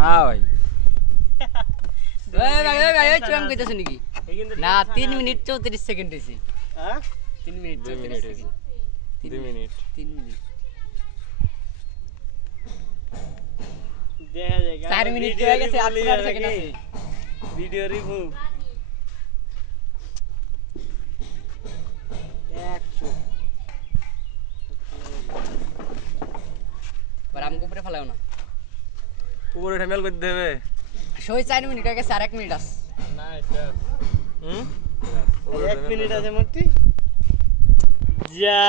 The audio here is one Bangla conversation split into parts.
হ্যাঁ ভাই চুয়াম কইতাছ নাকি না 3 মিনিট 34 সেকেন্ড হইছে হ্যাঁ 3 মিনিট 34 সেকেন্ড 2 মিনিট 3 মিনিট দেখা যায় 4 মিনিট হয়ে গেছে 8 সেকেন্ড আছে ভিডিও রিভিউ 100 पर हमको ऊपर फलाओ ना উপরে ঠেমেল করতে হবে সই 4 মিনিট হয়ে গেছে আর 1 মিনিট আছে না এটা হুম 1 মিনিট আছে মোটি যা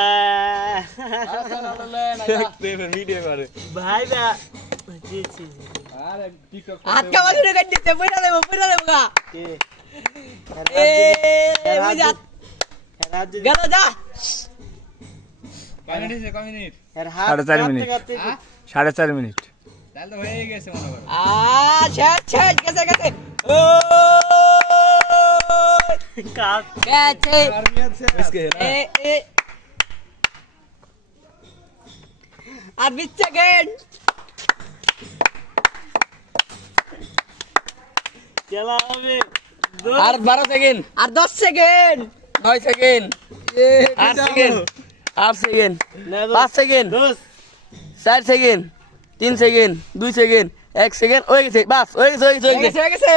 পেপার ভিডিও করে ভাই দা জি জি আরে টিকটক হাত কা বাজুরে কাট দিতে পয়সা দেব গা কে এ বুঝা রাজু গেল যা কয় মিনিট কয় মিনিট এর হাত 4.5 মিনিট। 4.5 মিনিট তাহলে তো হয়ে গেছে মনে করো ছেট গেছে ও কাট গেছে इसके এ এ আর 20 সেকেন্ড চলা হবে আর 12 সেকেন্ড আর 10 second 9 second 8 second 8 second 5 second 4 second 3 second 2 second 1 second হয়ে গেছে বাস হয়ে গেছে